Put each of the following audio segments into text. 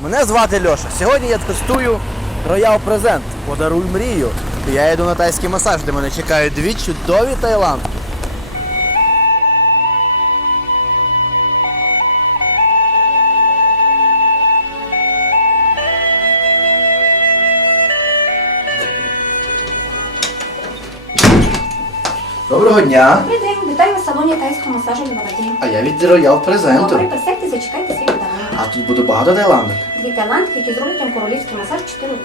Мене звати Льоша. Сьогодні я тестую Royal Презент. Подаруй мрію. Я йду на тайський масаж, де мене чекають дві чудові Таїландки. Доброго дня. Добрий день, вітаю в салоні тайського масажу Львоваді. А я від Royal Презенту. Добре, присядьте, зачекайте. А тут буде багато Таїландок. Дві таїландки, які зроблять вам королівський масаж 4 роки.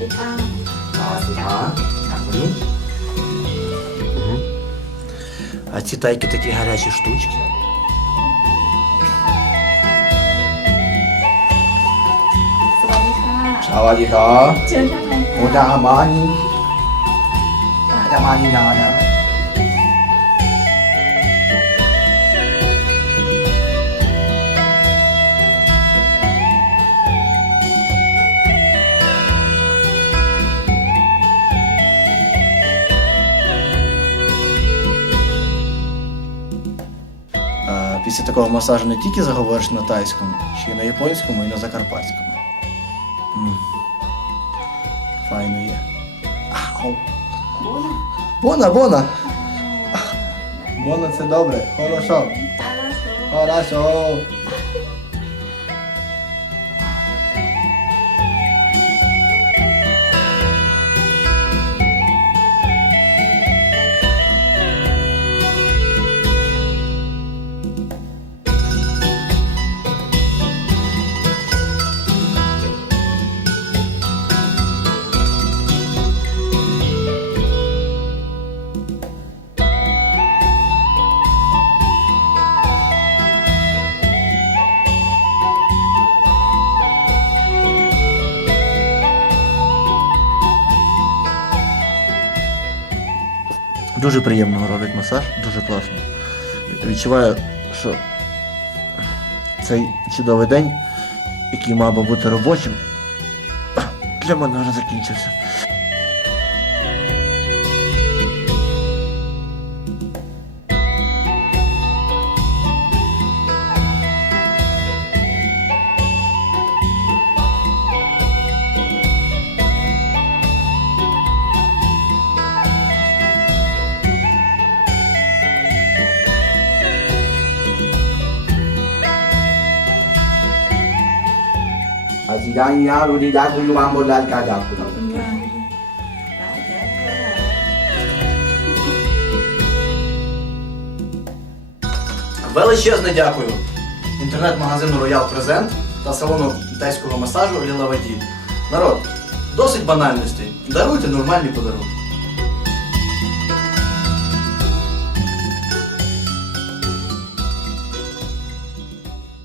Вітаю. Дякую. А ці тайки такі гарячі штучки. Савадіка. เชิญข้างใน โอดามานีดามานีนานะ А, Після такого масажу не тільки заговориш на тайському, ще й на японському і на закарпатському. М. Файно є. Ау. Вона, вона. Вона це добре. Хорошо. Хорошо. Дуже приємно робить масаж, дуже класно. Відчуваю, що цей чудовий день, який мав би бути робочим, для мене вже закінчився. Asidanya Rudi Daku Mambo dan Kadaku. Величезне дякую інтернет-магазину Royal Present та салону тайського масажу Лілаваді. Народ, досить банальностей. Даруйте нормальні подарунки.